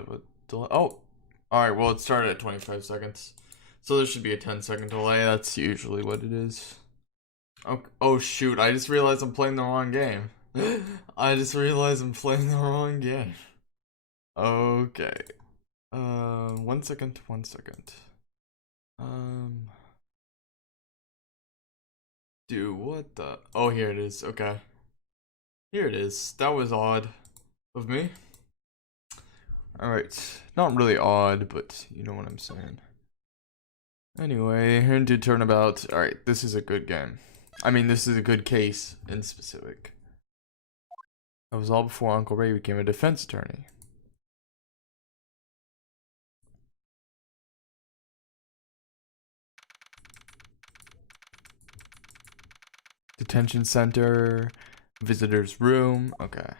of a delay. Oh, alright, well, it started at 25 seconds. So there should be a 10-second delay. That's usually what it is. Oh, shoot, I just realized I'm playing the wrong game. I just realized I'm playing the wrong game. Okay. 1 second, 1 second. Dude, what the? Oh, here it is. Okay. Here it is. That was odd of me. Alright. Not really odd, but you know what I'm saying. Anyway, into turnabout. Alright, this is a good game. I mean, this is a good case in specific. That was all before Uncle Ray became a defense attorney. Detention center, visitor's room. Okay.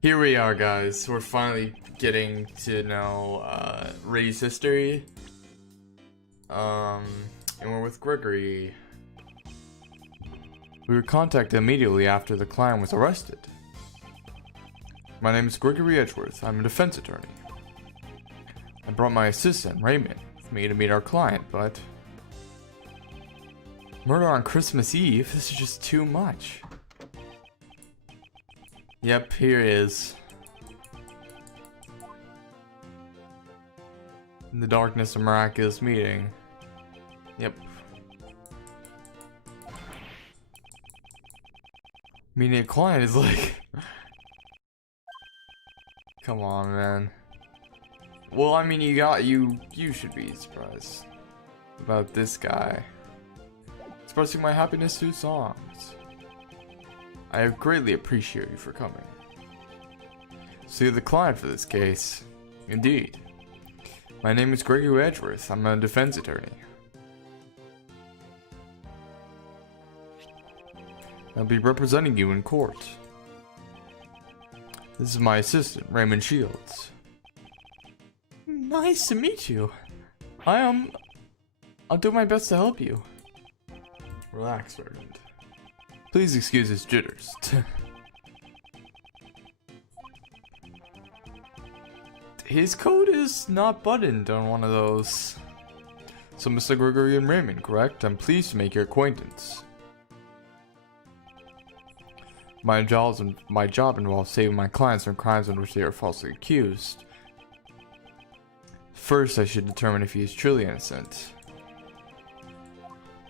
Here we are, guys. We're finally getting to know Ray's history. And we're with Gregory. We were contacted immediately after the client was arrested. My name is Gregory Edgeworth. I'm a defense attorney. I brought my assistant, Raymond, with me to meet our client, but... Murder on Christmas Eve? This is just too much. Yep, here he is. In the darkness, a miraculous meeting. Yep. Meeting a client is like... Come on, man. Well, I mean, you should be surprised about this guy. Expressing my happiness through songs. I greatly appreciate you for coming. So you're the client for this case. Indeed. My name is Gregory Edgeworth. I'm a defense attorney. I'll be representing you in court. This is my assistant, Raymond Shields. Nice to meet you. I'll do my best to help you. Relax, Raymond. Please excuse his jitters. His coat is not buttoned on one of those. So Mr. Gregory and Raymond, correct? I'm pleased to make your acquaintance. My job involves saving my clients from crimes in which they are falsely accused. First, I should determine if he is truly innocent.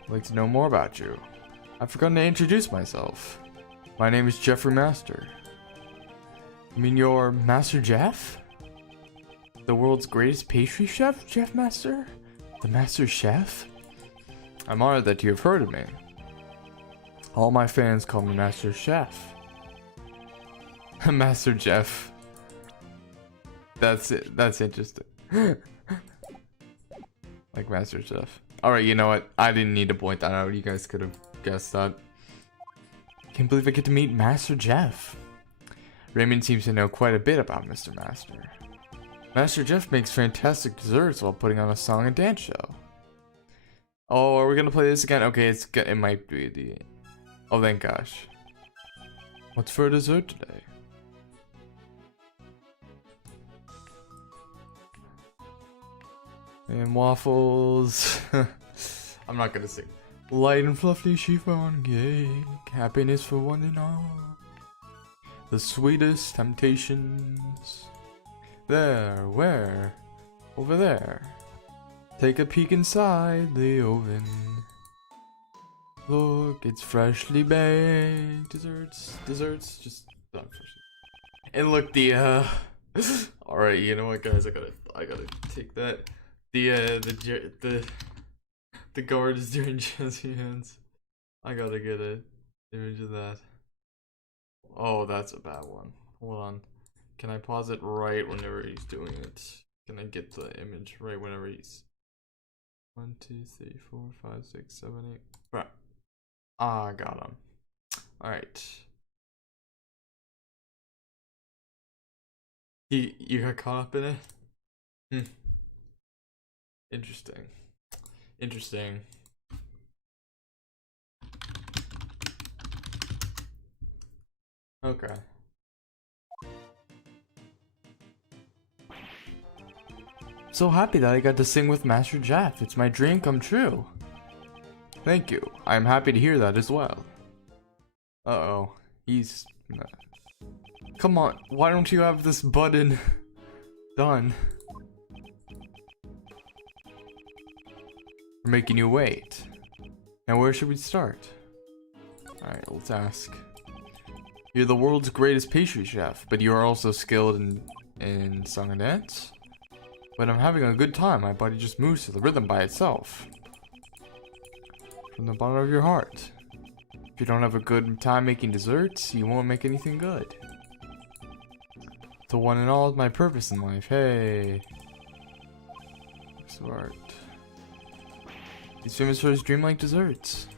I'd like to know more about you. I've forgotten to introduce myself. My name is Jeffrey Master. You mean you're Master Jeff? The world's greatest pastry chef, Jeff Master? The Master Chef? I'm honored that you have heard of me. All my fans call me Master Chef. Master Jeff. That's it. That's interesting. Like Master Chef. Alright, you know what? I didn't need to point that out. You guys could have guessed that. Can't believe I get to meet Master Jeff. Raymond seems to know quite a bit about Mr. Master. Master Jeff makes fantastic desserts while putting on a song and dance show. Oh, are we gonna play this again? Okay, it might be the... Oh, thank gosh. What's for dessert today? And waffles. I'm not gonna sing. Light and fluffy chiffon cake, happiness for one and all. The sweetest temptations. There, where? Over there. Take a peek inside the oven. Look, it's freshly baked. Desserts, just done freshly. And look, the alright, you know what, guys? I gotta take that. The guard is doing jazzy hands. I gotta get an image of that. Oh, that's a bad one. Hold on. Can I pause it right whenever he's doing it? Can I get the image right whenever he's... 1, 2, 3, 4, 5, 6, 7, 8. Right. Ah, I got him. Alright. You got caught up in it? Hmm. Interesting. Interesting. Okay. So happy that I got to sing with Master Jeff. It's my dream come true. Thank you. I'm happy to hear that as well. Uh-oh. He's... Come on, why don't you have this button done? We're making you wait. Now where should we start? Alright, let's ask. You're the world's greatest pastry chef, but you are also skilled in song and dance? When I'm having a good time, my body just moves to the rhythm by itself. From the bottom of your heart. If you don't have a good time making desserts, you won't make anything good. The one and all is my purpose in life. Hey. Smart. He's famous for his dreamlike desserts.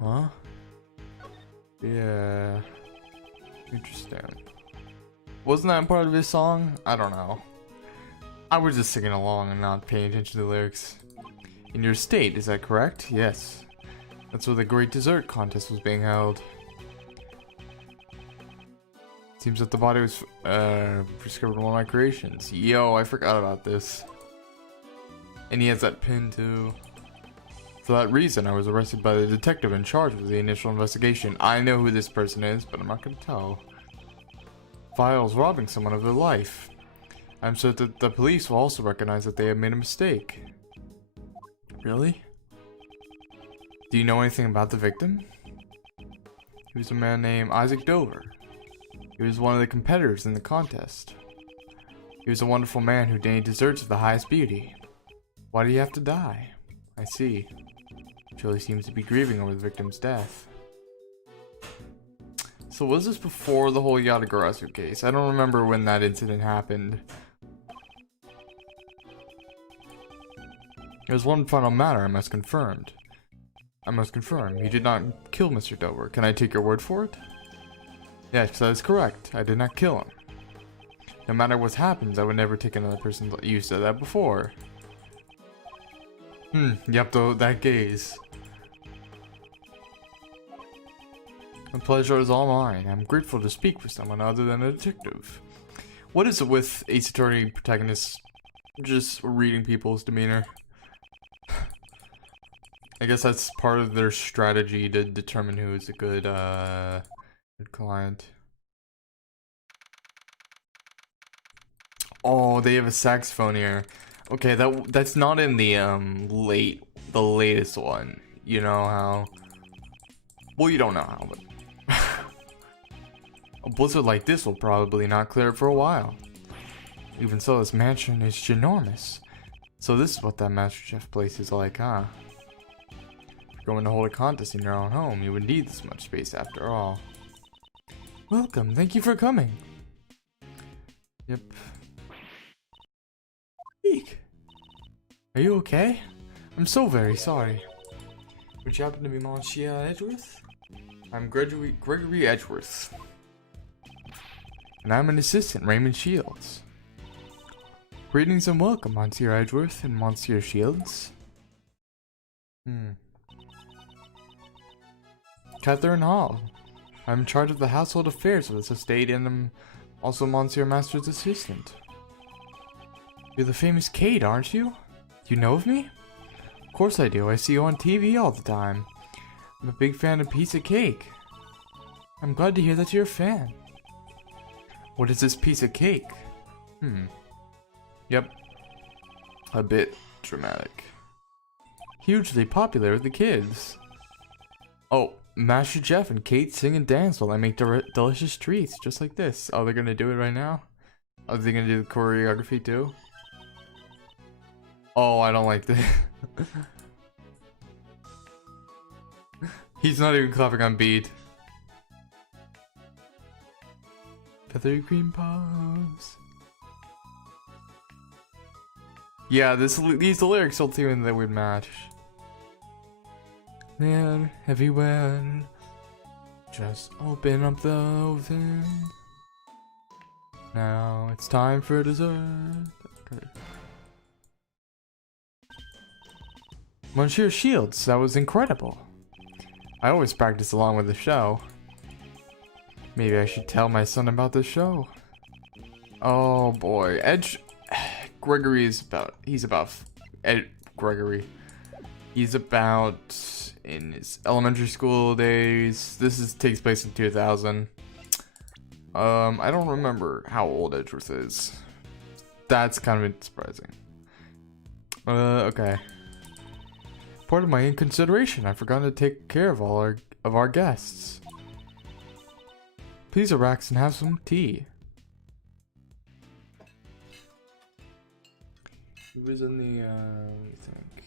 Huh? Yeah. Interesting. Wasn't that part of his song? I don't know. I was just singing along and not paying attention to the lyrics. In your state, is that correct? Yes. That's where the great dessert contest was being held. Seems that the body was discovered one of my creations. Yo, I forgot about this. And he has that pin too. For that reason, I was arrested by the detective in charge of the initial investigation. I know who this person is, but I'm not gonna tell. Files robbing someone of their life. I'm sure that the police will also recognize that they have made a mistake. Really? Do you know anything about the victim? He was a man named Isaac Dover. He was one of the competitors in the contest. He was a wonderful man who made desserts of the highest beauty. Why did he have to die? I see. Chili seems to be grieving over the victim's death. So was this before the whole Yatagarasu case? I don't remember when that incident happened. There's one final matter I must confirm. He did not kill Mr. Dover. Can I take your word for it? Yes, that is correct. I did not kill him. No matter what happens, I would never take another person's life. You said that before. Yep, though, that gaze. The pleasure is all mine. I'm grateful to speak with someone other than a detective. What is it with Ace Attorney protagonists just reading people's demeanor? I guess that's part of their strategy to determine who is a good, good client. Oh, they have a saxophone here. Okay, that's not in the latest one. You know how? Well, you don't know how, but a blizzard like this will probably not clear it for a while. Even so, this mansion is ginormous. So this is what that Master Chef place is like, huh? If you're going to hold a contest in your own home, you would need this much space after all. Welcome, thank you for coming. Yep. Eek. Are you okay? I'm so very sorry. Would you happen to be Monsieur Edgeworth? I'm Gregory Edgeworth. And I'm an assistant, Raymond Shields. Greetings and welcome, Monsieur Edgeworth and Monsieur Shields. Catherine Hall. I'm in charge of the household affairs of this estate and I'm also Monsieur Master's assistant. You're the famous Kate, aren't you? You know of me? Of course I do. I see you on TV all the time. I'm a big fan of Piece of Cake. I'm glad to hear that you're a fan. What is this piece of cake? Yep. A bit dramatic. Hugely popular with the kids. Oh, Master Jeff and Kate sing and dance while I make delicious treats, just like this. Oh, they're gonna do it right now? Are they gonna do the choreography too? Oh, I don't like that. He's not even clapping on beat. Feathery cream puffs. Yeah, these lyrics don't seem that would match. They're everywhere. Just open up the oven. Now it's time for dessert. Okay. Monsieur Shields, that was incredible. I always practice along with the show. Maybe I should tell my son about the show. Oh boy, Gregory is about. Ed Gregory. He's about in his elementary school days. Takes place in 2000. I don't remember how old Edgeworth is. That's kind of surprising. Okay. Part of my inconsideration, I forgot to take care of all our guests. Please relax and have some tea. He was in the let me think.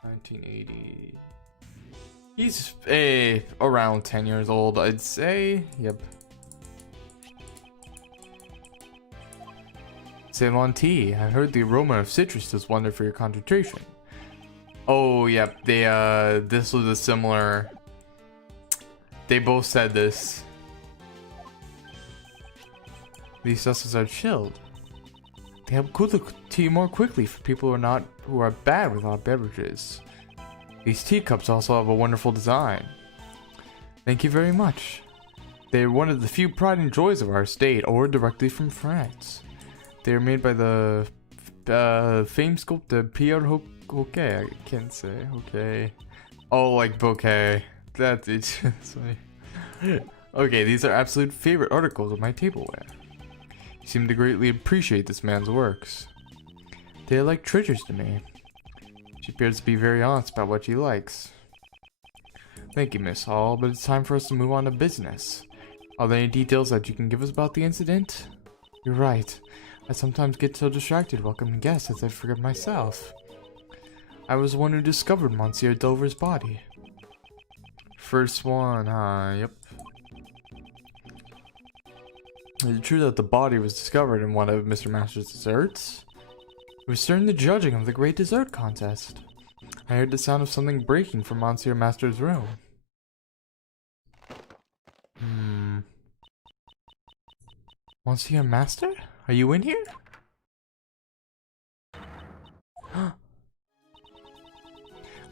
1980. He's around 10 years old, I'd say. Yep. Ceylon tea. I heard the aroma of citrus does wonder for your concentration. Oh, yep. This was a similar. They both said this. These sauces are chilled. They help cool the tea more quickly for people who are bad with hot beverages. These teacups also have a wonderful design. Thank you very much. They are one of the few pride and joys of our estate, or directly from France. They are made by the famed sculptor Pierre Hoquet. I can't say. Okay. Oh, like bouquet. That's it. Okay, these are absolute favorite articles of my tableware. You seem to greatly appreciate this man's works. They are like treasures to me. She appears to be very honest about what she likes. Thank you, Miss Hall, but it's time for us to move on to business. Are there any details that you can give us about the incident? You're right. I sometimes get so distracted welcoming guests that I forget myself. I was the one who discovered Monsieur Dover's body. First one, yep. Is it true that the body was discovered in one of Mr. Master's desserts? It was during the judging of the great dessert contest. I heard the sound of something breaking from Monsieur Master's room. Monsieur Master? Are you in here?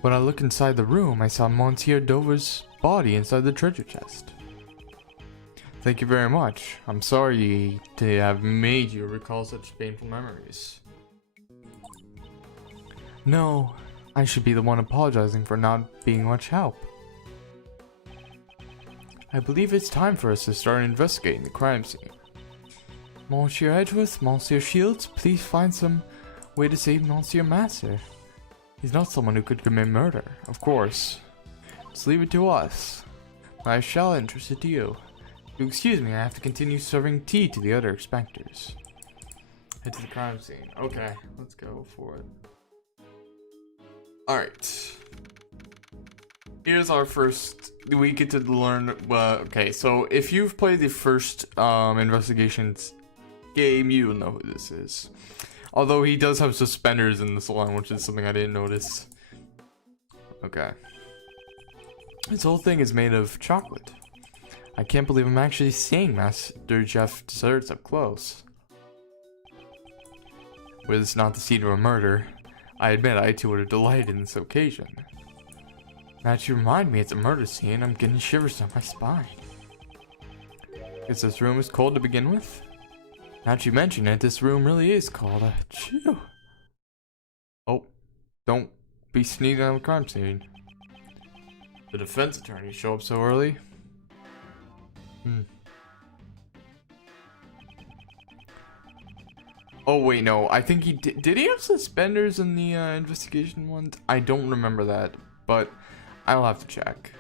When I looked inside the room, I saw Monsieur Dover's body inside the treasure chest. Thank you very much. I'm sorry to have made you recall such painful memories. No, I should be the one apologizing for not being much help. I believe it's time for us to start investigating the crime scene. Monsieur Edgeworth, Monsieur Shields, please find some way to save Monsieur Master. He's not someone who could commit murder, of course. Just leave it to us. I shall entrust it to you. Excuse me, I have to continue serving tea to the other specters. Head to the crime scene. Okay, let's go for it. Alright. Here's our first. We get to learn. Okay, so if you've played the first investigations game, you know who this is. Although he does have suspenders in the salon, which is something I didn't notice. Okay. This whole thing is made of chocolate. I can't believe I'm actually seeing Master Jeff desserts up close. Were this not the scene of a murder, I admit I too would have delighted in this occasion. Now that you remind me it's a murder scene, I'm getting shivers down my spine. Guess this room is cold to begin with? Now that you mention it, this room really is cold. Chew. Oh, don't be sneezing on the crime scene. The defense attorney show up so early? Oh wait, no. I think he did he have suspenders in the investigation ones? I don't remember that, but I'll have to check.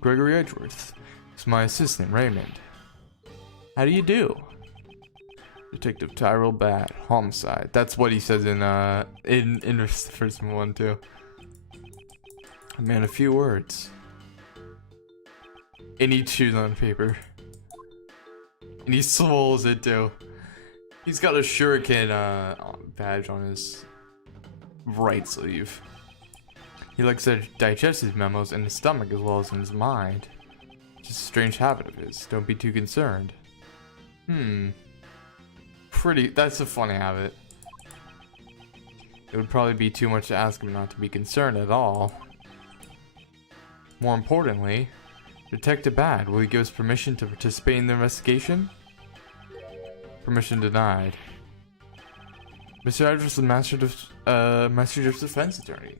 Gregory Edgeworth. It's my assistant, Raymond. How do you do? Detective Tyrell Bad. Homicide. That's what he says in the first one too. Man, a few words. And he chews on paper. And he swallows it too. He's got a shuriken badge on his right sleeve. He likes to digest his memos in his stomach as well as in his mind. Just a strange habit of his. Don't be too concerned. That's a funny habit. It would probably be too much to ask him not to be concerned at all. More importantly, Detective Bad, will you give us permission to participate in the investigation? Permission denied. Mr. Edwards is the Master Chief's defense attorney.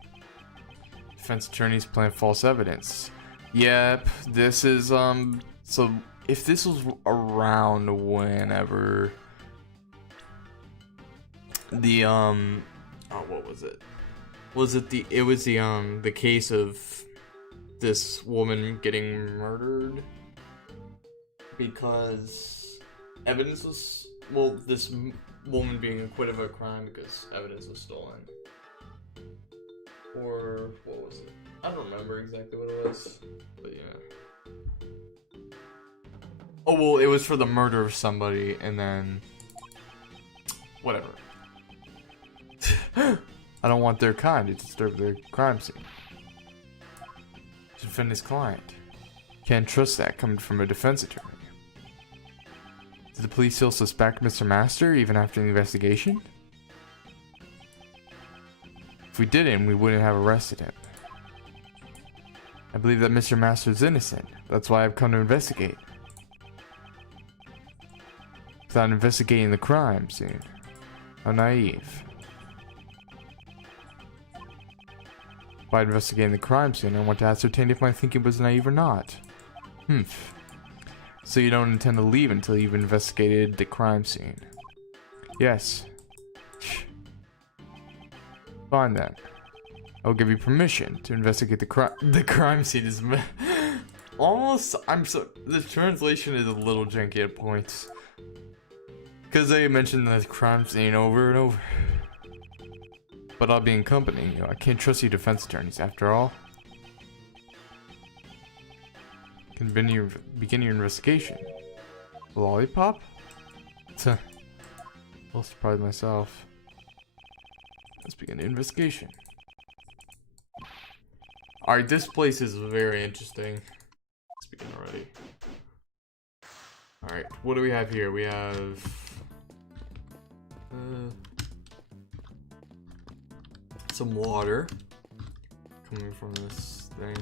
Defense attorneys plant false evidence. Yep, this is, so if this was around whenever the, oh, what was it? It was the case of this woman getting murdered because evidence was, well, this woman being acquitted of a crime because evidence was stolen. Or what was it? I don't remember exactly what it was, but yeah. Oh, well, it was for the murder of somebody, and then whatever. I don't want their kind to disturb their crime scene. To defend his client. Can't trust that coming from a defense attorney. Did the police still suspect Mr. Master even after the investigation? If we didn't, we wouldn't have arrested him. I believe that Mr. Master is innocent. That's why I've come to investigate. Without investigating the crime scene. How naive. By investigating the crime scene, I want to ascertain if my thinking was naive or not. So you don't intend to leave until you've investigated the crime scene? Yes. Fine then. I'll give you permission to investigate the crime scene. Is almost. The translation is a little janky at points because they mentioned the crime scene over and over. But I'll be accompanying you. I can't trust you defense attorneys after all. Can begin your investigation. Lollipop? I'll surprise myself. Let's begin the investigation. Alright, this place is very interesting. Let's begin already. Alright, what do we have here? We have... some water coming from this thing.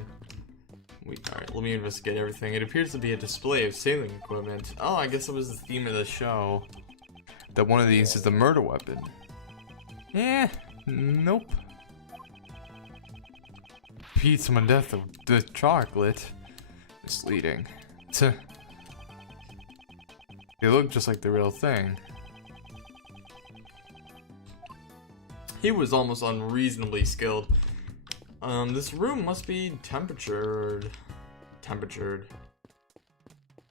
Alright, let me investigate everything. It appears to be a display of sailing equipment. Oh, I guess it was the theme of the show. That one of these is the murder weapon. Nope. Beat someone to death with chocolate. Misleading. They look just like the real thing. He was almost unreasonably skilled. This room must be temperatured.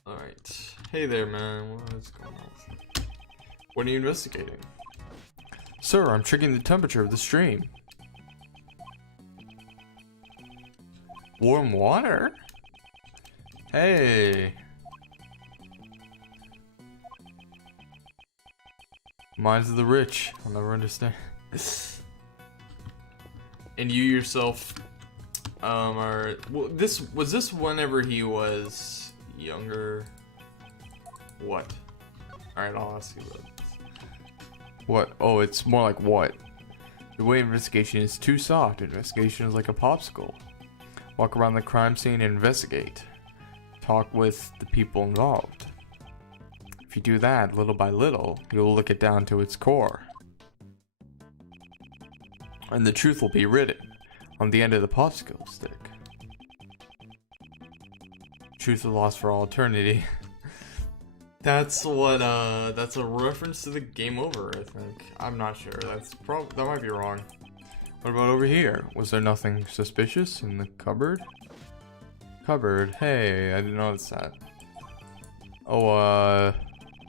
Alright. Hey there, man. What's going on? What are you investigating? Sir, I'm checking the temperature of the stream. Warm water? Hey. Minds of the rich. I'll never understand. And you yourself are, well, was this whenever he was younger? What? Alright, I'll ask you about this. What? Oh, it's more like what? The way investigation is too soft. Investigation is like a popsicle. Walk around the crime scene and investigate. Talk with the people involved. If you do that little by little, you'll look it down to its core. And the truth will be written on the end of the popsicle stick. Truth is lost for all eternity. That's what, that's a reference to the Game Over, I think. I'm not sure. That might be wrong. What about over here? Was there nothing suspicious in the cupboard? Cupboard. Hey, I didn't notice that. Oh,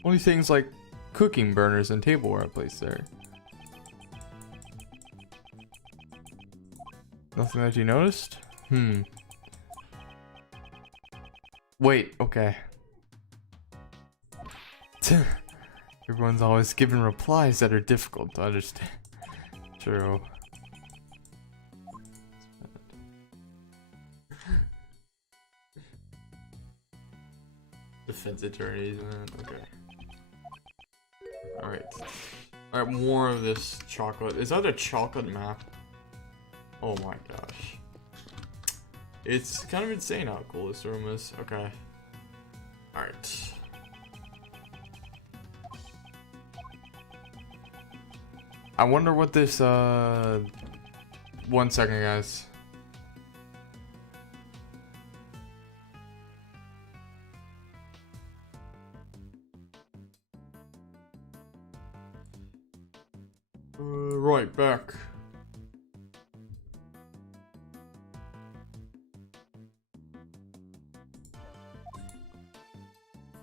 only things like cooking burners and tableware placed there. Nothing that you noticed? Wait, okay. Everyone's always giving replies that are difficult to understand. True. Defense attorneys, man. Okay. Alright. Alright, more of this chocolate. Is that a chocolate map? Oh my gosh. It's kind of insane how cool this room is. Okay. Alright. I wonder what this, 1 second, guys. Right back.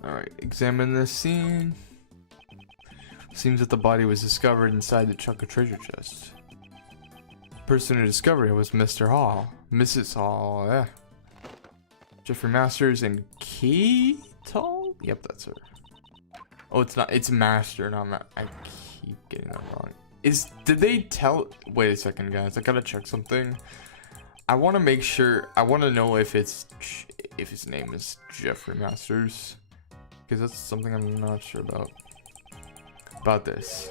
Alright, examine this scene. Seems that the body was discovered inside the Chukka treasure chest. The person who discovered it was Mr. Hall. Mrs. Hall, yeah. Jeffrey Masters and Keatal? Yep, that's her. Oh, it's not. It's Master, not I keep getting that wrong. Did they tell? Wait a second, guys. I gotta check something. I want to make sure. I want to know if his name is Jeffrey Masters, because that's something I'm not sure about. About this.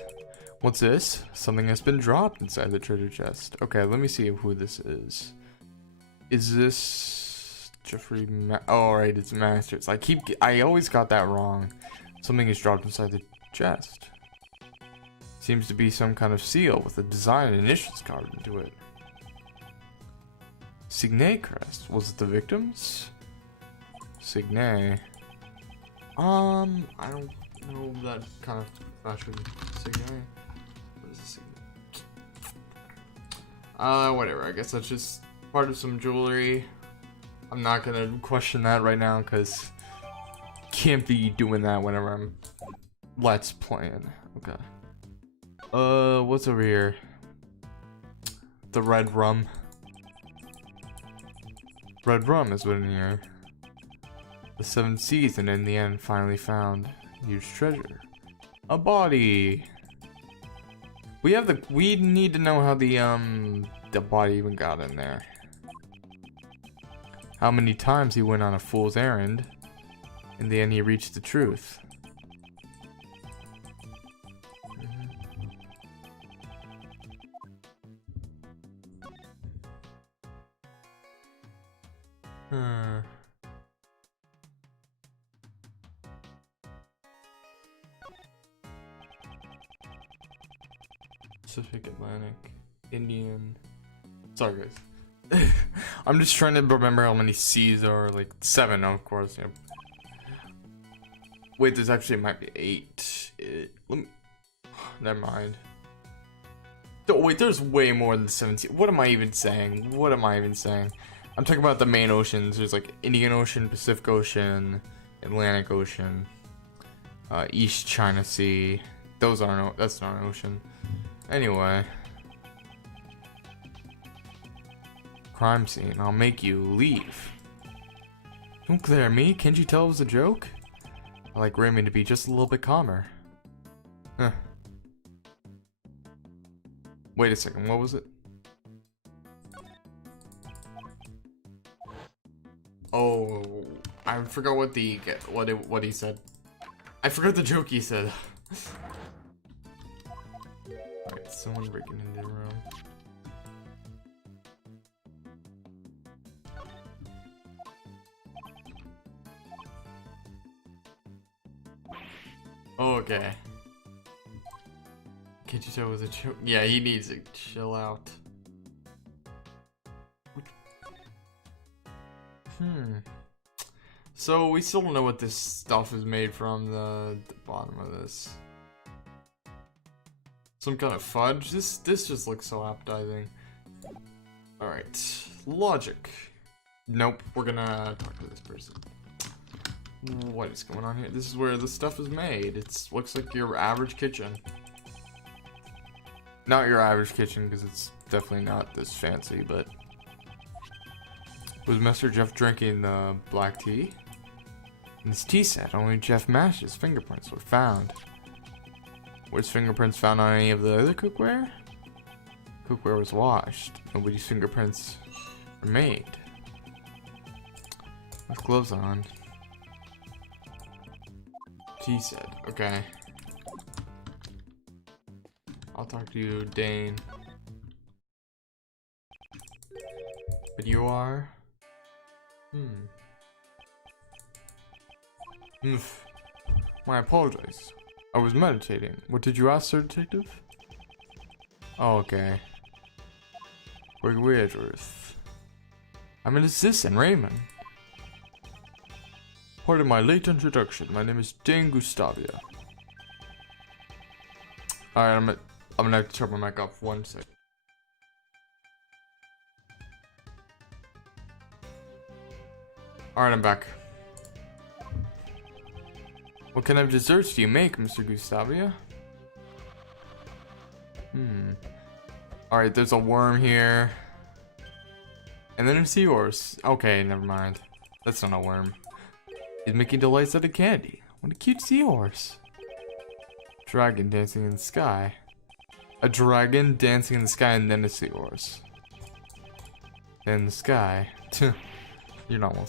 What's this? Something has been dropped inside the treasure chest. Okay, let me see who this is. Is this Jeffrey? Oh, right, it's Masters. I always got that wrong. Something is dropped inside the chest. Seems to be some kind of seal with a design and initials carved into it. Signe crest. Was it the victims? Signe. I don't know that kind of fashion. Signe. What is a Signe? Whatever. I guess that's just part of some jewelry. I'm not gonna question that right now because can't be doing that whenever I'm let's playing. Okay. What's over here? The red rum. Red rum is what in here. The 7 seas and in the end finally found huge treasure. A body. We need to know how the body even got in there. How many times he went on a fool's errand. In the end he reached the truth. Pacific, Atlantic, Indian. Sorry, guys. I'm just trying to remember how many seas there are. Like 7, of course. Yeah. Wait, there's actually might be 8. Never mind. Oh, wait, there's way more than 17. What am I even saying? What am I even saying? I'm talking about the main oceans. There's like Indian Ocean, Pacific Ocean, Atlantic Ocean, East China Sea. Those aren't. That's not an ocean. Anyway. Crime scene. I'll make you leave. Don't glare at me. Can't you tell it was a joke? I like Raymond to be just a little bit calmer. Huh. Wait a second. What was it? Oh, I forgot what he said. I forgot the joke he said. Alright, someone breaking into the room. Okay. Can't you tell it was a joke? Yeah, he needs to chill out. So we still don't know what this stuff is made from, the bottom of this. Some kind of fudge? This just looks so appetizing. Alright. Logic. Nope, we're gonna talk to this person. What is going on here? This is where the stuff is made. It looks like your average kitchen. Not your average kitchen, because it's definitely not this fancy, but... Was Mr. Jeff drinking the black tea? In this tea set, only Jeff Mash's fingerprints were found. Were his fingerprints found on any of the other cookware? Cookware was washed. Nobody's fingerprints were made. With gloves on. Tea set, okay. I'll talk to you, Dane. But you are? I apologize. I was meditating. What did you ask, Sir Detective? Oh, okay. Weird. I'm an assistant, Raymond. Part of my late introduction. My name is Dan Gustavia. Alright, I'm gonna have to turn my mic off 1 second. Alright, I'm back. What kind of desserts do you make, Mr. Gustavia? Alright, there's a worm here. And then a seahorse. Okay, never mind. That's not a worm. He's making delights out of candy. What a cute seahorse. Dragon dancing in the sky. A dragon dancing in the sky and then a seahorse. Then the sky. You're not one.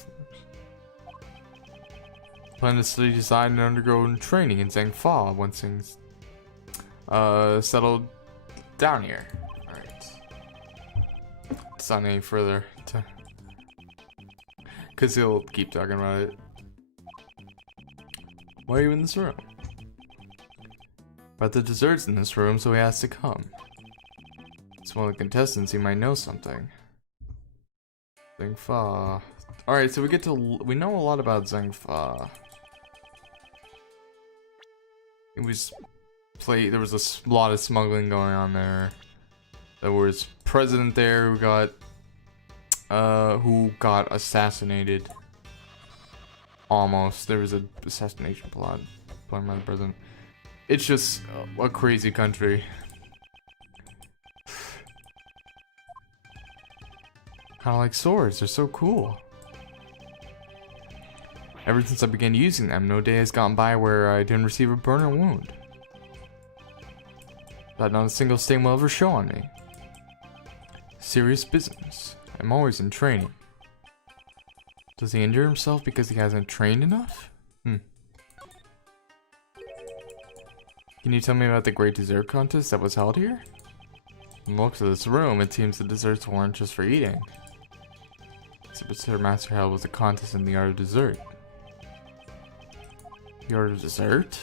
Plan to study design and undergo training in Zhengfa once things settled down here. Alright. It's not any further. Because he'll keep talking about it. Why are you in this room? About the desserts in this room, so he has to come. It's one of the contestants, he might know something. Zhengfa. Alright, so we know a lot about Zhengfa. There was a lot of smuggling going on there. There was president there who got assassinated. Almost. There was an assassination plot planned by the president. It's just a crazy country. Kind of like swords, they're so cool. Ever since I began using them, no day has gone by where I didn't receive a burn or wound. That not a single stain will ever show on me. Serious business. I'm always in training. Does he injure himself because he hasn't trained enough? Can you tell me about the great dessert contest that was held here? From the looks of this room, it seems the desserts weren't just for eating. Except Sir Master held was a contest in the art of dessert. The art of dessert?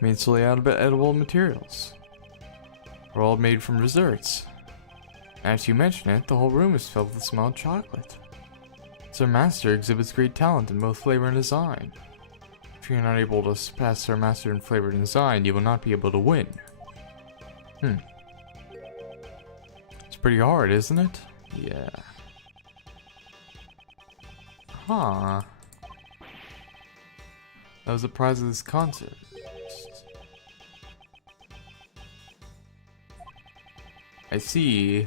Made solely out of edible materials. They're all made from desserts. As you mention it, the whole room is filled with the smell of chocolate. Sir Master exhibits great talent in both flavor and design. If you're not able to surpass Sir Master in flavor and design, you will not be able to win. It's pretty hard, isn't it? Yeah. Huh. That was the prize of this concert. I see.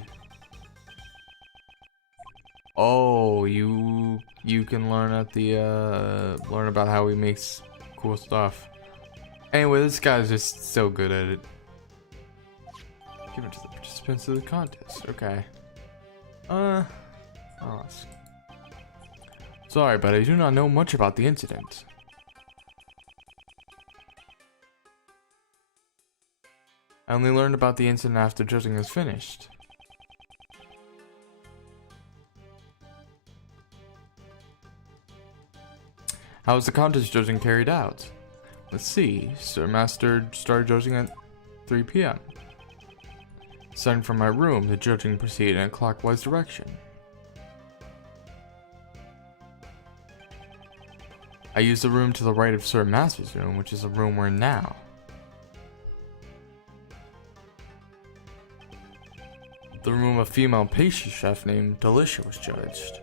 Oh, you can learn at the learn about how he makes cool stuff. Anyway, this guy's just so good at it. Give it to the participants of the contest. Okay. I'll ask. Sorry, but I do not know much about the incident. I only learned about the incident after judging was finished. How was the contest judging carried out? Let's see. Sir Master started judging at 3 p.m. Starting from my room, the judging proceeded in a clockwise direction. I used the room to the right of Sir Master's room, which is the room we're in now. The room of a female pastry chef named Delicia was judged.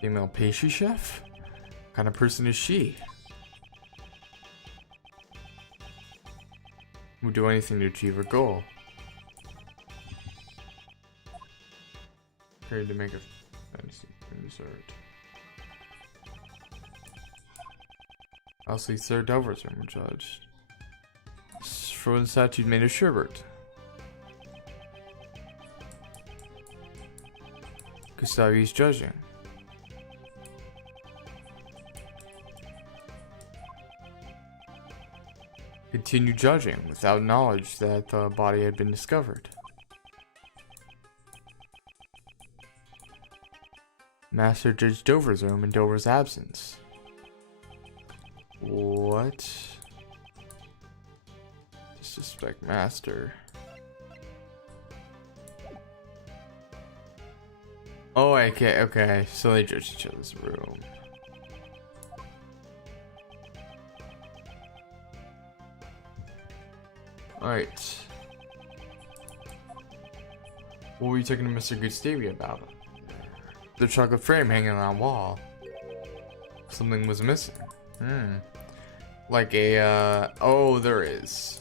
Female pastry chef? What kind of person is she? Would do anything to achieve her goal. Prepared to make a fantasy dessert. Also, Sir Dover's room were judged. Frozen statue made of sherbet. Gustavi's judging. Continue judging without knowledge that the body had been discovered. Master judged Dover's room in Dover's absence. What? Suspect master. Oh, okay, okay. So they judge each other's room. Alright. What were you talking to Mr. Gustavia about? The chocolate frame hanging on the wall. Something was missing. Like a, oh, there is.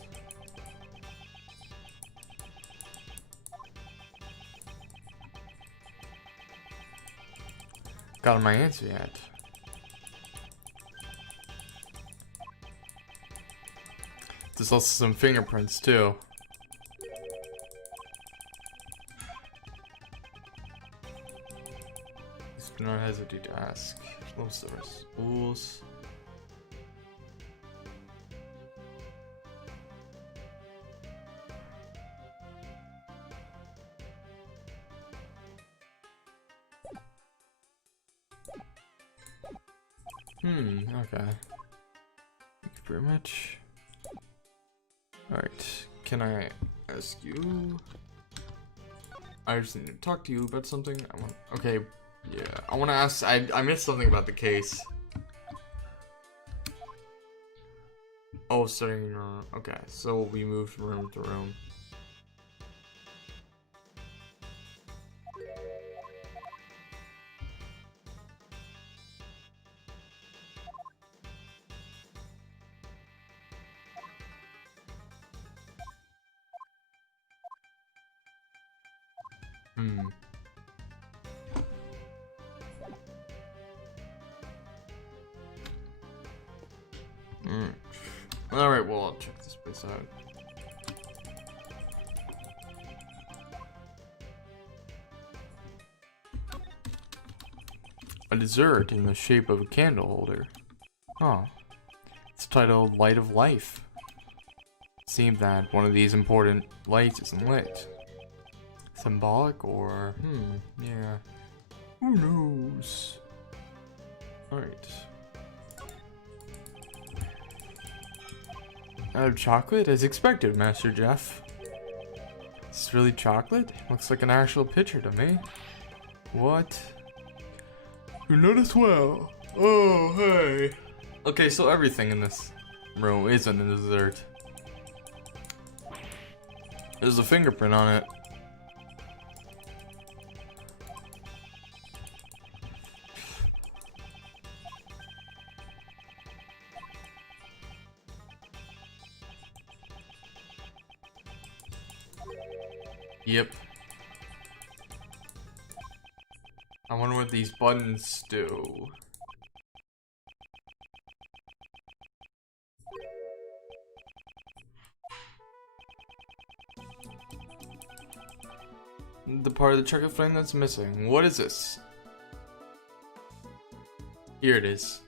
Got my answer yet. There's also some fingerprints too. Do not hesitate to ask. Most of our schools. Okay. Thank you very much. Alright, can I ask you? I just need to talk to you about something. Okay, yeah, I want to ask, I missed something about the case. Oh, studying room. Okay, so we moved room to room. Alright, well, I'll check this place out. A dessert in the shape of a candle holder. Oh. It's titled Light of Life. It seems that one of these important lights isn't lit. Symbolic or... yeah. Who knows? Alright. Out of chocolate? As expected, Master Jeff. Is this really chocolate? Looks like an actual pitcher to me. What? You notice well. Oh, hey. Okay, so everything in this room isn't a dessert. There's a fingerprint on it. Yep. I wonder what these buttons do. The part of the chocolate flame that's missing. What is this? Here it is.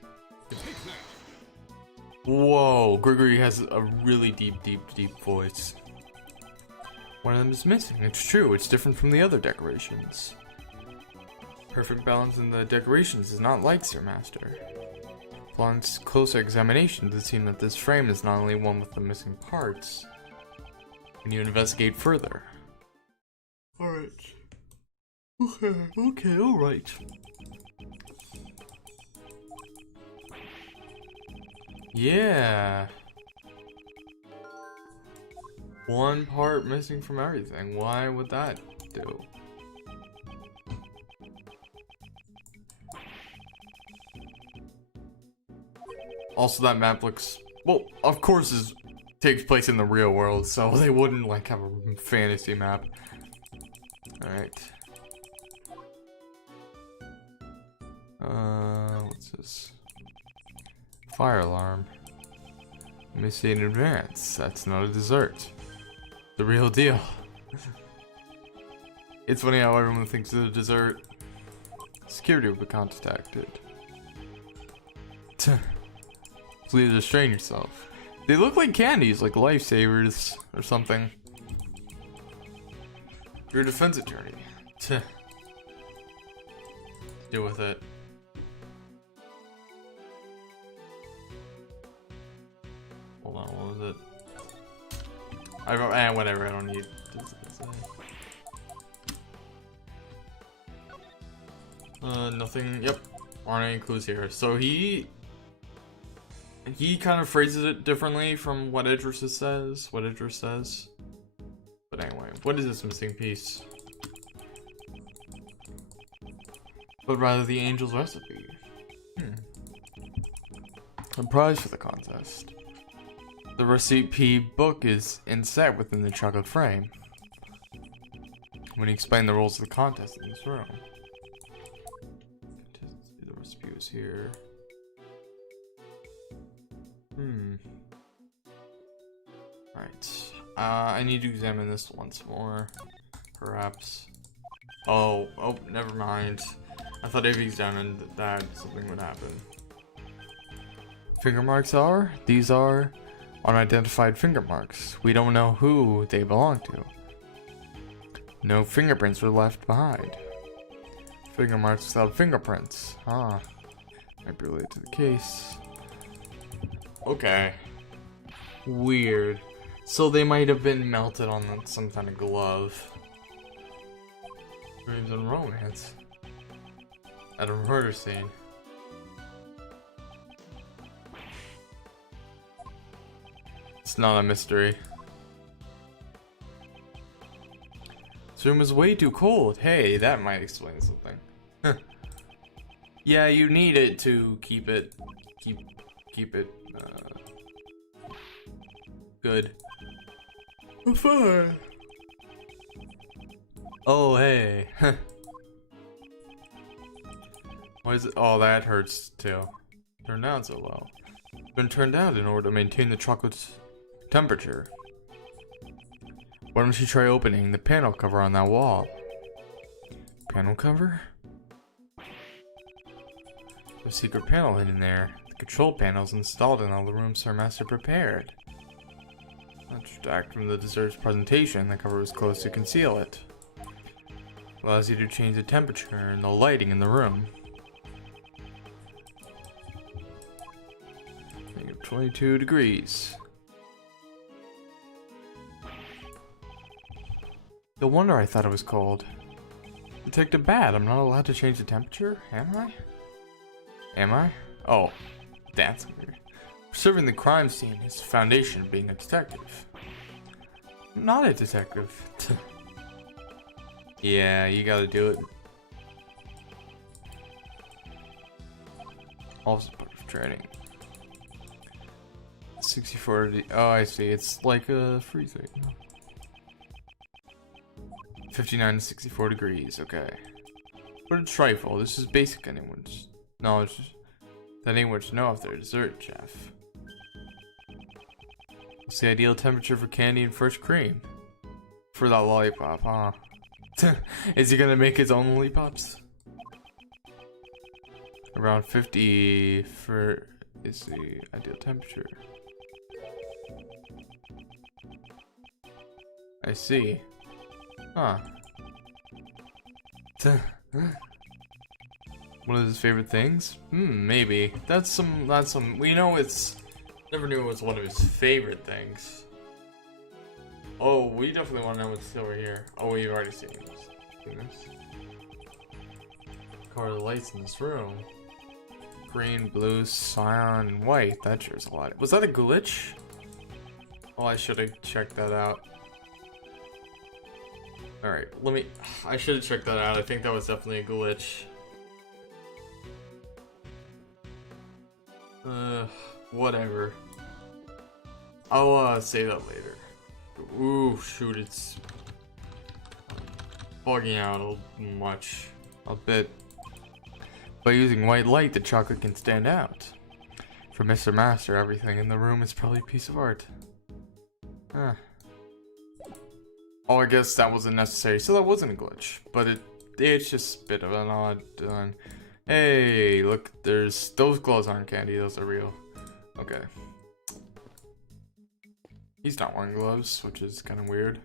Whoa, Gregory has a really deep voice. One of them is missing. It's true, it's different from the other decorations. Perfect balance in the decorations is not like Sir Master. Upon closer examination, it seems that this frame is not only one with the missing parts. We need to investigate further. Alright. Okay, alright. Yeah. One part missing from everything. Why would that do? Also, that map looks, well, of course, takes place in the real world, so they wouldn't like have a fantasy map. Alright. What's this? Fire alarm. Missed in advance. That's not a dessert. The real deal. It's funny how everyone thinks it's a dessert. Security will be contacted. Please restrain yourself. They look like candies, like lifesavers or something. You're a defense attorney. Deal with it. Hold on, what was it? Whatever, I don't need nothing. Yep. Aren't any clues here. So he kind of phrases it differently from what Idris says. But anyway, what is this missing piece? But rather the angel's recipe. A prize for the contest. The recipe book is inset within the chocolate frame. When he explained the rules of the contest in this room. The recipe was here. Right. I need to examine this once more. Perhaps. Oh, never mind. I thought if he examined that, something would happen. Finger marks are? These are unidentified finger marks. We don't know who they belong to. No fingerprints were left behind. Finger marks without fingerprints. Might be related to the case. Okay. Weird. So they might have been melted on some kind of glove. Dreams and romance. At a murder scene. It's not a mystery. This room is way too cold. Hey, that might explain something. Yeah, you need it to keep it good. Fine. Oh, hey. Why is it? Oh, that hurts too. Turned down so low. Been turned down in order to maintain the chocolate's temperature. Why don't you try opening the panel cover on that wall? Panel cover? There's a secret panel hidden there. The control panel's installed in all the rooms Sir Master prepared. Abstract from the dessert's presentation, the cover was closed to conceal it. Allows you to change the temperature and the lighting in the room. 22 degrees. No wonder I thought it was cold. Detective Bad, I'm not allowed to change the temperature? Am I? Am I? Oh, that's weird. Observing the crime scene is the foundation of being a detective. I'm not a detective. Yeah, you gotta do it. Also part of training. 64. Oh, I see. It's like a freezing. 59 to 64 degrees. Okay. What a trifle. This is basic anyone's knowledge that anyone should know if they're a dessert chef. What's the ideal temperature for candy and fresh cream? For that lollipop, huh? Is he gonna make his own lollipops? Around 50 for is the ideal temperature. I see. Huh. One of his favorite things? Maybe. That's some we know it's never knew it was one of his favorite things. Oh, we definitely want to know what's over here. Oh, we've already seen this. Color the lights in this room. Green, blue, cyan, and white. That sure's a lot. Was that a glitch? Oh, I should have checked that out. Alright, I should have checked that out. I think that was definitely a glitch. Whatever. I'll save that later. Ooh, shoot, it's bugging out a bit. By using white light, the chocolate can stand out. For Mr. Master, everything in the room is probably a piece of art. Huh. Oh, I guess that wasn't necessary, so that wasn't a glitch. But it's just a bit of an odd one. Hey, look, those gloves aren't candy, those are real. Okay. He's not wearing gloves, which is kind of weird.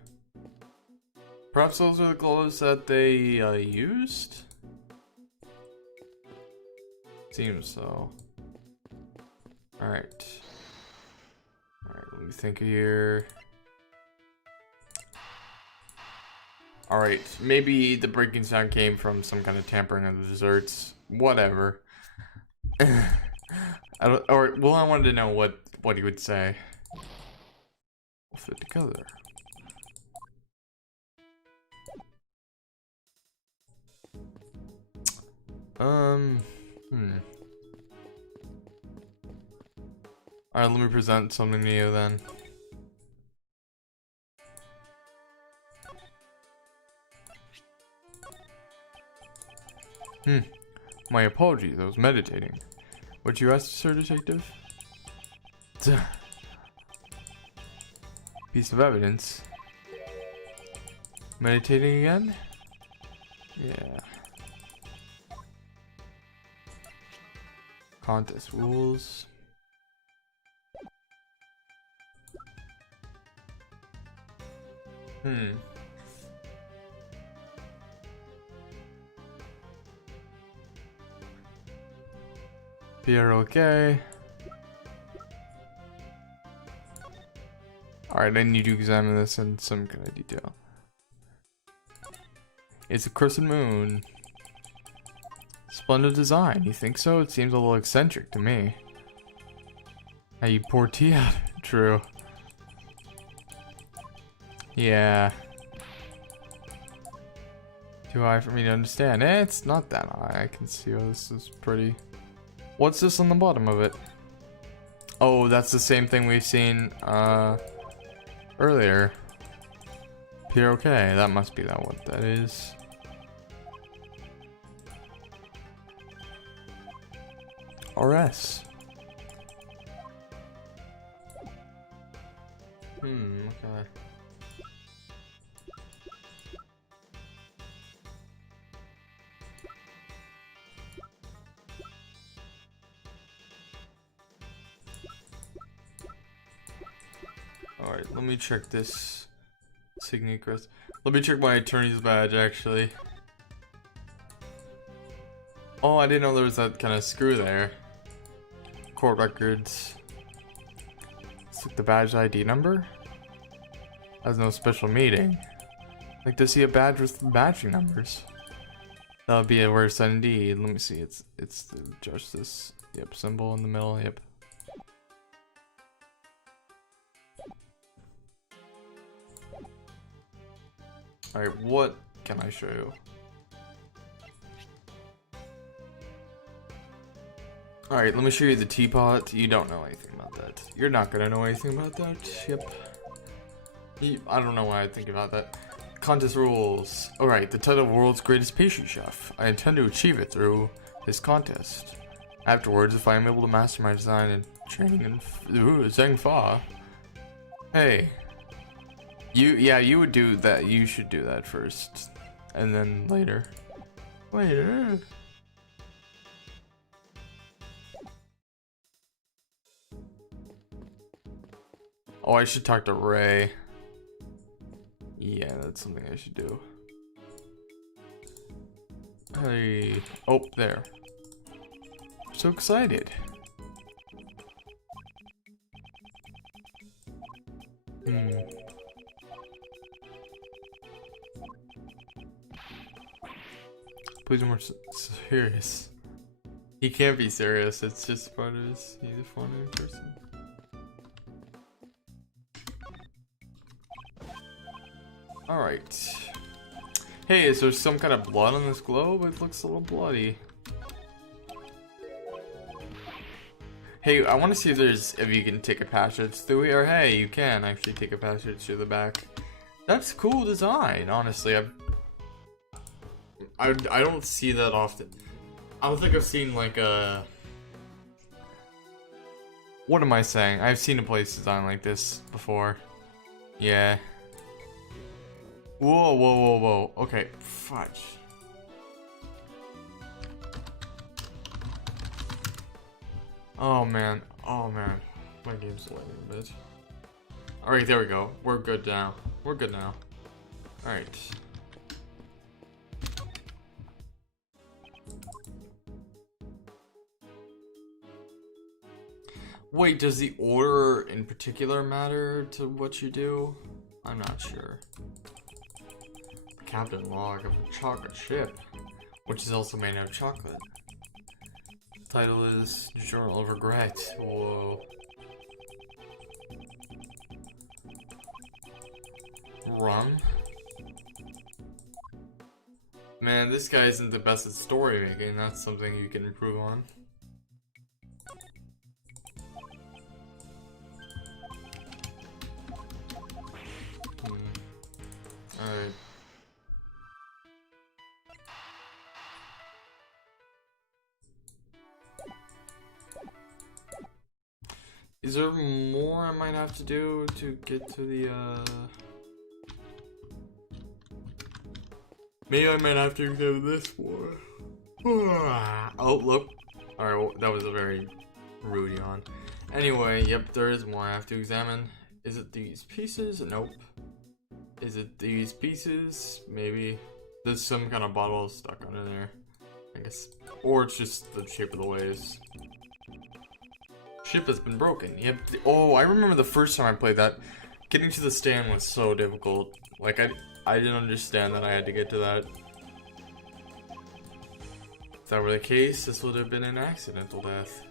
Perhaps those are the gloves that they used? Seems so. Alright. Alright, let me think here. Alright, maybe the breaking sound came from some kind of tampering of the desserts. Whatever. I wanted to know what he would say. We'll fit together. Alright, let me present something to you then. My apologies, I was meditating. What you asked, Sir Detective? Piece of evidence. Meditating again? Yeah. Contest rules. Pierre, okay. Alright, I need to examine this in some kind of detail. It's a crescent moon. Splendid design. You think so? It seems a little eccentric to me. How you pour tea out? True. Yeah. Too high for me to understand. It's not that high. I can see how this is pretty. What's this on the bottom of it? Oh, that's the same thing we've seen earlier. Pierre, okay. That must be that what that is. RS. Okay. Alright, let me check this Signet crest. Let me check my attorney's badge actually. Oh, I didn't know there was that kind of screw there. Court records. It's like the badge ID number. Has no special meeting. Like to see a badge with badging numbers. That would be a worse indeed. Let me see. It's the justice. Yep, symbol in the middle. Yep. Alright, what can I show you? Alright, let me show you the teapot. You don't know anything about that. You're not gonna know anything about that. Yep. I don't know why I think about that. Contest rules. Alright, the title of World's Greatest Pastry Chef. I intend to achieve it through this contest. Afterwards, if I am able to master my design and training in Zheng Fa. Hey. You would do that. You should do that first. And then later. Later. Oh, I should talk to Ray. Yeah, that's something I should do. Hey. Oh, there. I'm so excited. Please be more serious. He can't be serious. It's just part of his. He's a funny person. Alright. Hey, is there some kind of blood on this globe? It looks a little bloody. Hey, I want to see if you can take a passage through here. Hey, you can actually take a passage through the back. That's cool design, honestly. I don't see that often. I don't think I've seen like a... What am I saying? I've seen a place design like this before. Yeah. Whoa, whoa, whoa, whoa. Okay, fudge. Oh man, my game's lagging a bit. Alright, there we go. We're good now. We're good now. Alright. Wait, does the order in particular matter to what you do? I'm not sure. Captain Log of a chocolate ship, which is also made out of chocolate. The title is Journal of Regret. Whoa. Rum. Man, this guy isn't the best at story making. That's something you can improve on. Alright. Is there more I might have to do to get to the, Maybe I might have to examine this more. Oh, look. Alright, well, that was a very rude yawn. Anyway, yep, there is more I have to examine. Is it these pieces? Nope. Is it these pieces? Maybe. There's some kind of bottle stuck under there, I guess. Or it's just the shape of the waves. Ship has been broken. Yep. Oh, I remember the first time I played that. Getting to the stand was so difficult. Like, I didn't understand that I had to get to that. If that were the case, this would have been an accidental death.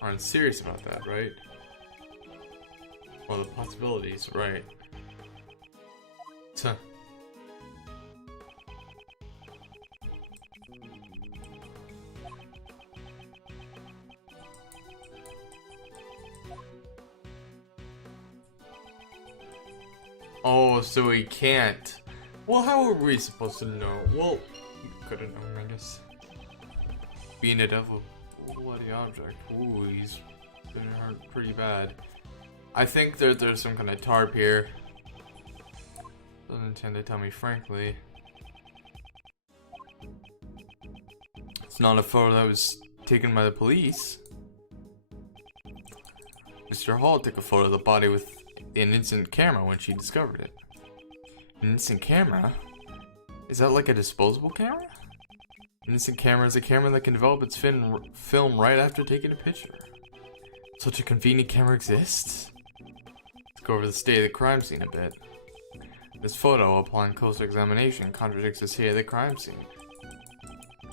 Aren't serious about that, right? Well, the possibilities, right. Huh. Oh, so he can't. Well, how are we supposed to know? Well, you could have known, I guess. Being a devil bloody object. Ooh, he's been hurt pretty bad. I think there's some kind of tarp here. Doesn't intend to tell me frankly. It's not a photo that was taken by the police. Mr. Hall took a photo of the body with an instant camera when she discovered it. An instant camera? Is that like a disposable camera? An instant camera is a camera that can develop its film right after taking a picture. Such a convenient camera exists? Let's go over the state of the crime scene a bit. This photo, upon closer examination, contradicts the state of the crime scene.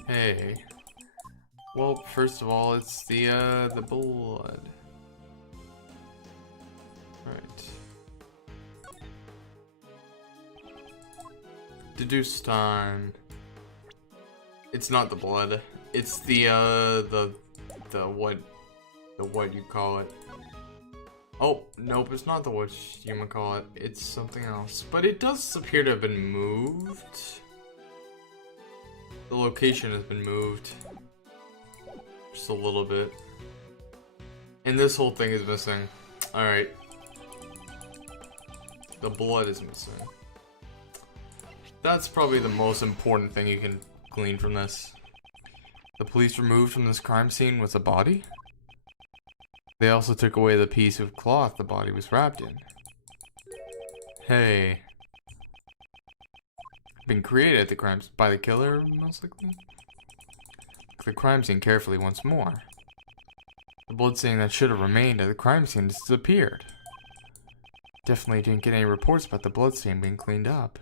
Hey. Well, first of all, it's the blood. Right. Deduce time. It's not the blood. It's the what you call it. Oh, nope, it's not the what you call it. It's something else. But it does appear to have been moved. The location has been moved. Just a little bit. And this whole thing is missing. Alright. The blood is missing. That's probably the most important thing you can glean from this. The police removed from this crime scene was a body? They also took away the piece of cloth the body was wrapped in. Hey. Been created at the crimes by the killer, most likely? Look at the crime scene carefully once more. The blood stain that should have remained at the crime scene disappeared. Definitely didn't get any reports about the blood stain being cleaned up.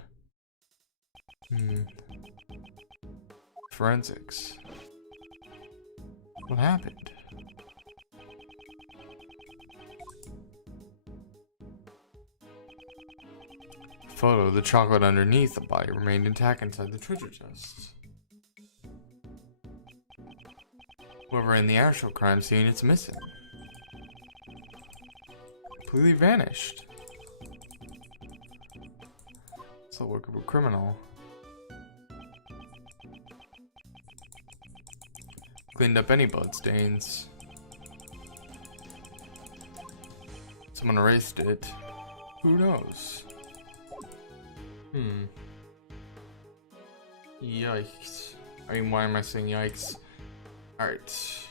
Forensics. What happened? Photo, the chocolate underneath the body remained intact inside the treasure chest. However, in the actual crime scene, it's missing. Completely vanished. It's the work of a criminal. Cleaned up any blood stains. Someone erased it. Who knows? Yikes. I mean, why am I saying yikes? Alright.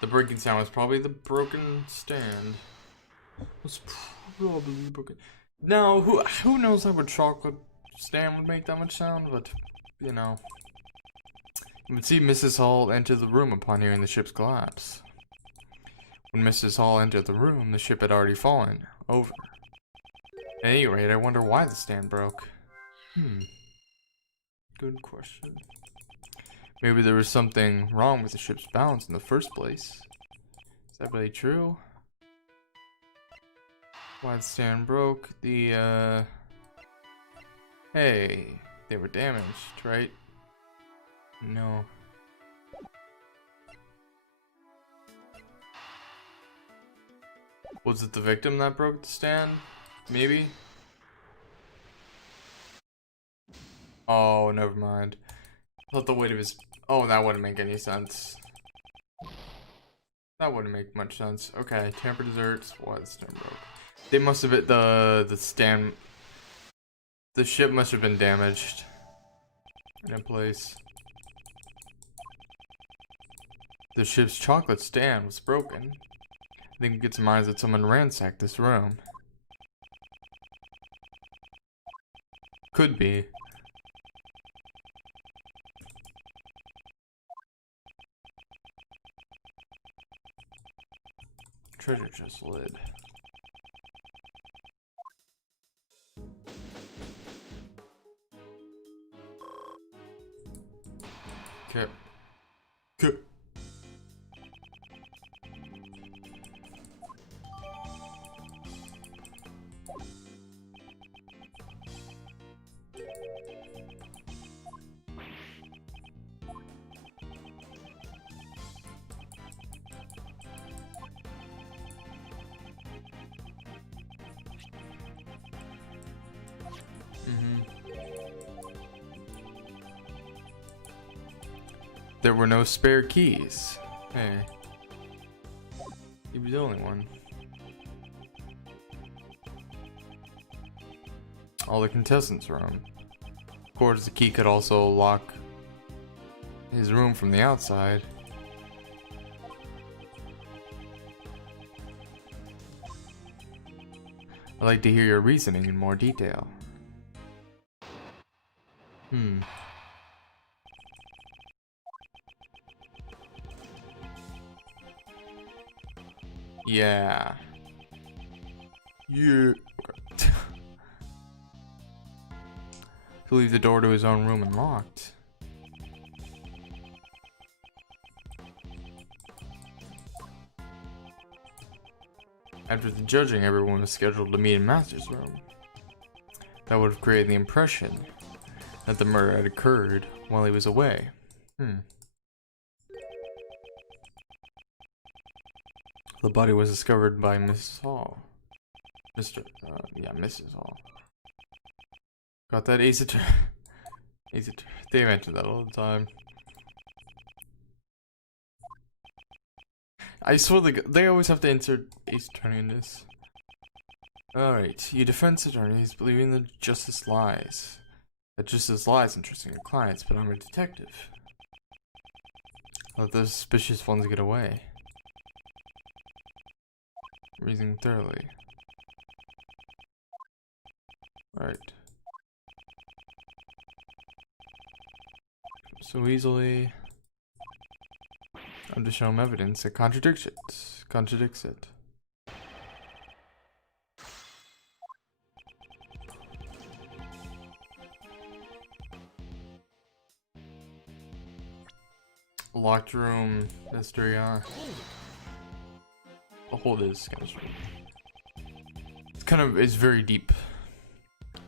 The breaking sound was probably the broken stand. Was probably broken. Now, who knows how a chocolate stand would make that much sound, but, you know. You would see Mrs. Hall enter the room upon hearing the ship's collapse. When Mrs. Hall entered the room, the ship had already fallen over. At any rate, I wonder why the stand broke. Good question. Maybe there was something wrong with the ship's balance in the first place. Is that really true? Why the stand broke? Hey, they were damaged, right? No. Was it the victim that broke the stand? Maybe? Oh, never mind. I thought the weight of his... Oh, that wouldn't make any sense. That wouldn't make much sense. Okay, tampered desserts. Why the stand broke? They must have hit the stand... The ship must have been damaged in a place. The ship's chocolate stand was broken. I think it gets minds that someone ransacked this room. Could be. Treasure chest lid. Okay. Okay. There were no spare keys. Hey. He was the only one. All the contestants' room. Of course, the key could also lock his room from the outside. I'd like to hear your reasoning in more detail. Yeah. Yeah. Okay. To leave the door to his own room unlocked. After the judging, everyone was scheduled to meet in Master's room. That would have created the impression that the murder had occurred while he was away. The body was discovered by Mrs. Hall. Mrs. Hall. Got that? Ace Attorney. They mention that all the time. I swear they always have to insert Ace Attorney in this. Alright, you defense attorneys believing that justice lies. That justice lies interesting to clients, but I'm a detective. Let those suspicious ones get away. Reasoning thoroughly. Right. So easily. I'm to show him evidence that contradicts it. Locked room mystery, The hold is kind of strange. It's very deep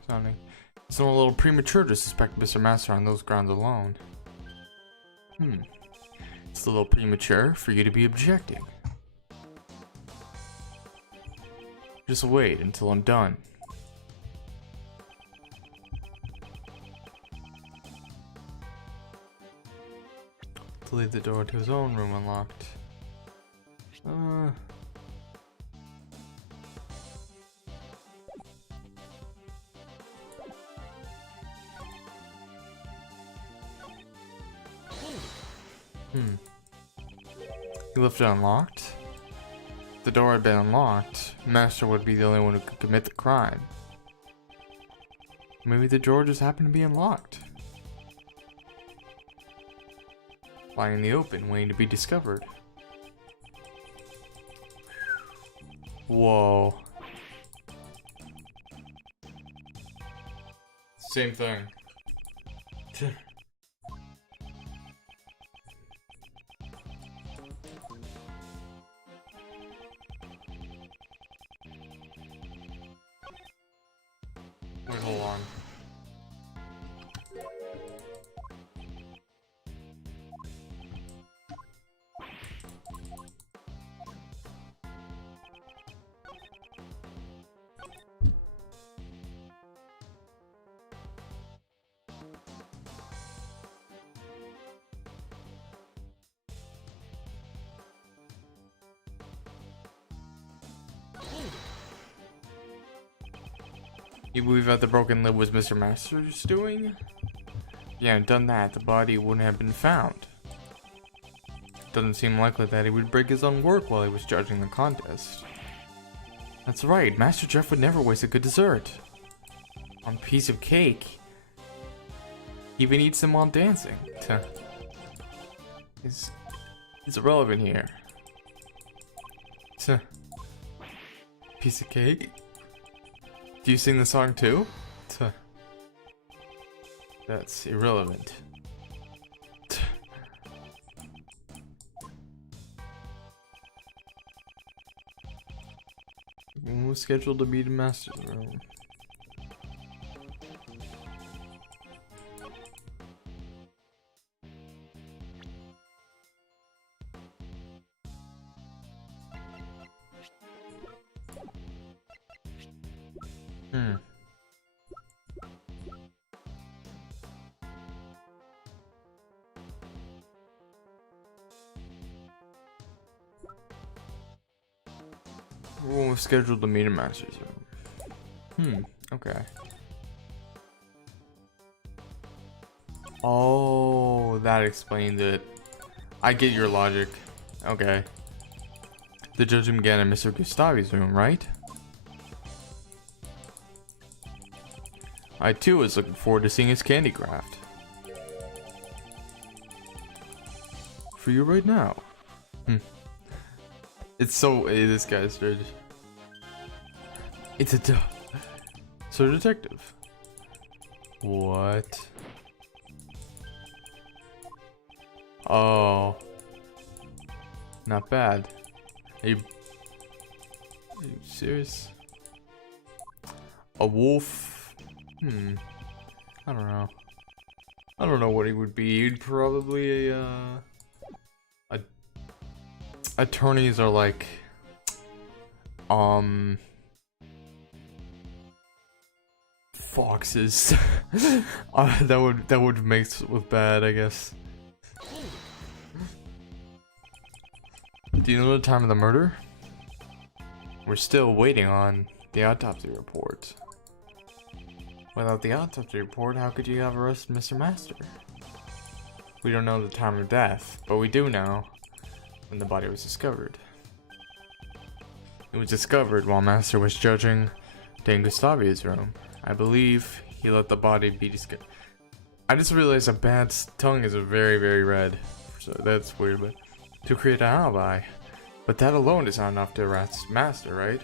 sounding. It's not a little premature to suspect Mr. Master on those grounds alone. It's a little premature for you to be objecting. Just wait until I'm done. To leave the door to his own room unlocked. He left it unlocked? If the door had been unlocked, Master would be the only one who could commit the crime. Maybe the drawer just happened to be unlocked. Lying in the open, waiting to be discovered. Whoa. Same thing. Wait, hold on. You believe that the broken lid was Mr. Master's doing? If he hadn't done that, the body wouldn't have been found. Doesn't seem likely that he would break his own work while he was judging the contest. That's right, Master Jeff would never waste a good dessert. On a piece of cake. He even eats them while dancing. It's irrelevant here. Piece of cake? Do you sing the song too? That's irrelevant. We're scheduled to meet in Master's room. We're scheduled to meet in Master's room. Okay. Oh, that explains it. I get your logic. Okay. The judgment began in Mr. Gustavi's room, right? I too was looking forward to seeing his candy craft. For you right now. It's so this guy's strange. It's a so detective. What? Oh, not bad. Are you serious? A wolf? I don't know. I don't know what he would be. He'd probably a attorneys are like foxes. that would mix with bad, I guess. Do you know the time of the murder? We're still waiting on the autopsy report. Without the autopsy report, how could you have arrested Mr. Master? We don't know the time of death, but we do know when the body was discovered. It was discovered while Master was judging Dan Gustavia's room. I believe he let the body be discovered. I just realized that Bad's tongue is very, very red. So that's weird, but to create an alibi. But that alone is not enough to arrest Master, right?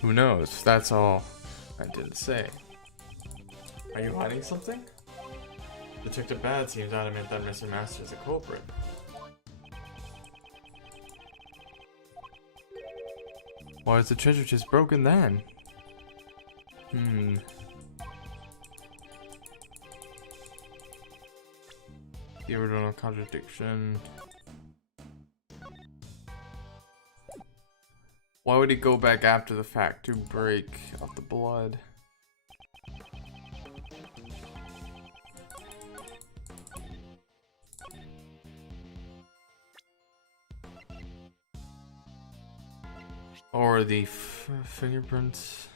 Who knows? That's all I didn't say. Are you hiding something? Detective Bad seems adamant that Mr. Master is a culprit. Why is the treasure chest broken then? The original contradiction. Why would he go back after the fact to break up the blood? Or the fingerprints.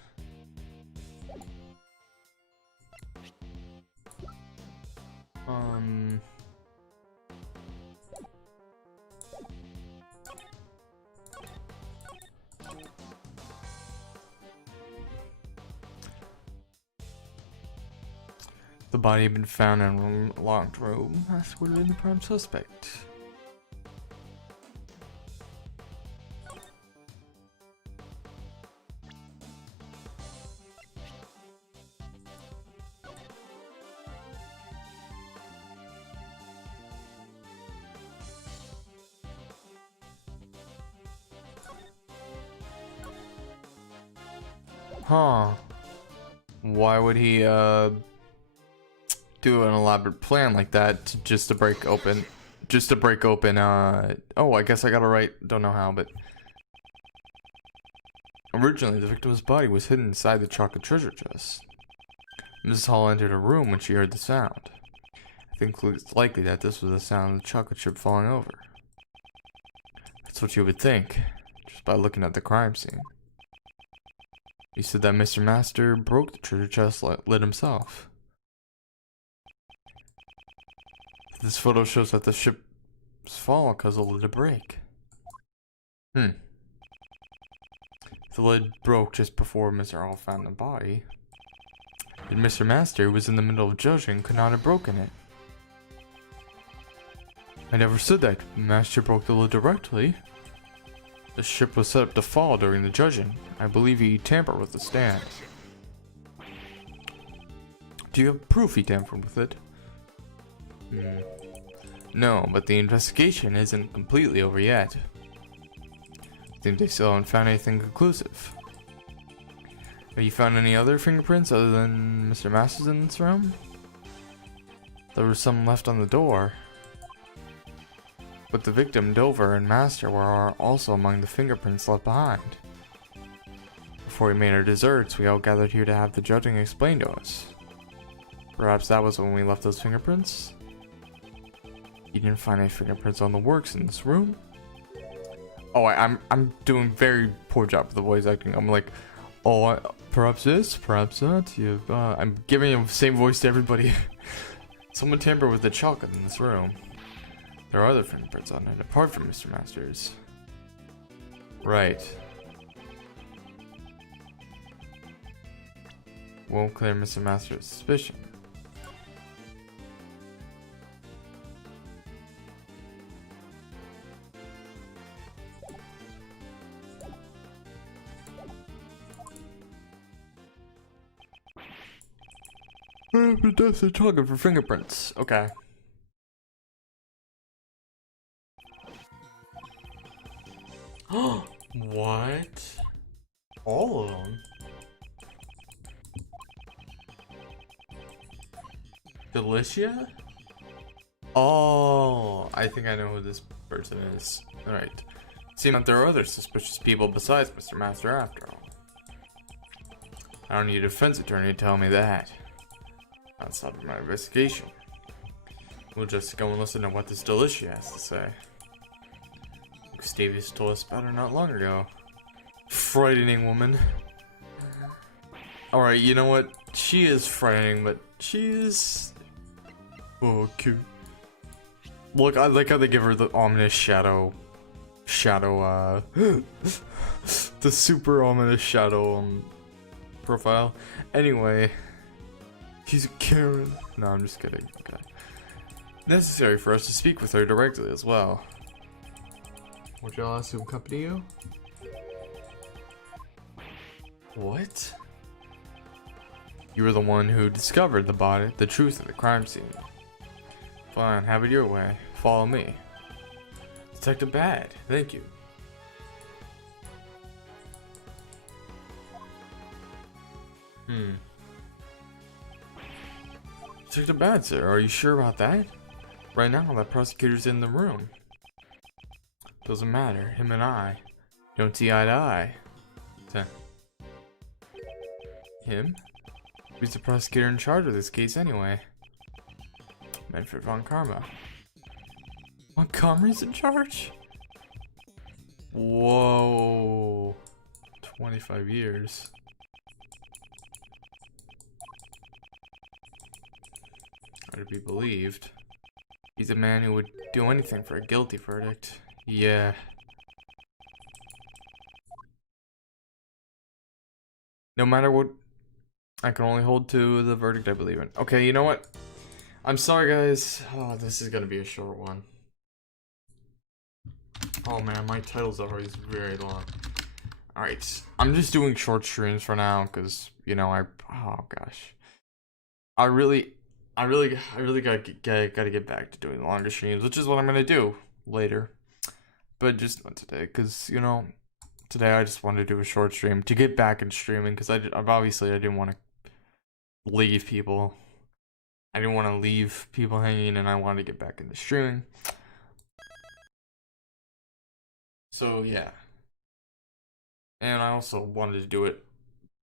The body had been found in a locked room. That would have been the prime suspect. Huh. Why would he, do an elaborate plan like that just to break open, oh, I guess I got it right, don't know how, but originally the victim's body was hidden inside the chocolate treasure chest. Mrs. Hall entered her room when she heard the sound. I think it's likely that this was the sound of the chocolate chip falling over. That's what you would think, just by looking at the crime scene. You said that Mr. Master broke the treasure chest lid himself. This photo shows that the ship's fall caused the lid to break. The lid broke just before Mr. Hall found the body. And Mr. Master, who was in the middle of judging, could not have broken it. I never said that. Master broke the lid directly. The ship was set up to fall during the judging. I believe he tampered with the stand. Do you have proof he tampered with it? No, but the investigation isn't completely over yet. I think they still haven't found anything conclusive. Have you found any other fingerprints other than Mr. Master's in this room? There was some left on the door. But the victim, Dover, and Master were also among the fingerprints left behind. Before we made our desserts, we all gathered here to have the judging explained to us. Perhaps that was when we left those fingerprints? You didn't find any fingerprints on the works in this room? Oh, I'm doing very poor job with the voice acting. I'm like, oh, perhaps this, perhaps that. I'm giving him the same voice to everybody. Someone tampered with the chocolate in this room. There are other fingerprints on it, apart from Mr. Master's. Right. Won't clear Mr. Master's suspicion. That's the chocolate for fingerprints. Okay. What? All of them? Delicia? Oh, I think I know who this person is. Alright. Seems that there are other suspicious people besides Mr. Master after all. I don't need a defense attorney to tell me that. Outside of my investigation. We'll just go and listen to what this Delicia has to say. Gustavius told us about her not long ago. Frightening woman. Alright, you know what? She is frightening, but she is... oh, cute. Look, I like how they give her the ominous shadow... the super ominous shadow profile. Anyway... she's a Karen. No, I'm just kidding. Okay. Necessary for us to speak with her directly as well. Would y'all ask to accompany you? What? You were the one who discovered the truth of the crime scene. Fine, have it your way. Follow me. Detective Bad, thank you. Detective Bad, sir, are you sure about that? Right now, that prosecutor's in the room. Doesn't matter, him and I don't see eye to eye. Him? Who's the prosecutor in charge of this case anyway? Manfred von Karma. Montgomery's in charge? Whoa. 25 years. Are to be believed. He's a man who would do anything for a guilty verdict. Yeah. No matter what, I can only hold to the verdict I believe in. Okay, you know what? I'm sorry, guys. Oh, this is gonna be a short one. Oh man, my titles are always very long. Alright, I'm just doing short streams for now, because, you know, oh gosh. I really gotta get back to doing longer streams, which is what I'm gonna do later. But just not today, because, you know, today I just wanted to do a short stream to get back in streaming because I didn't want to leave people. I didn't want to leave people hanging, and I wanted to get back into streaming. So yeah, and I also wanted to do it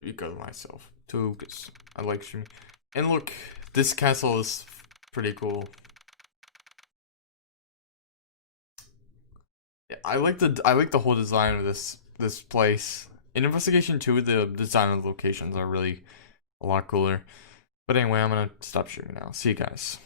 because of myself too, because I like streaming. And look, this castle is pretty cool. Yeah, I like the whole design of this place. In Investigation 2, the design of the locations are really a lot cooler. But anyway, I'm gonna stop streaming now. See you guys.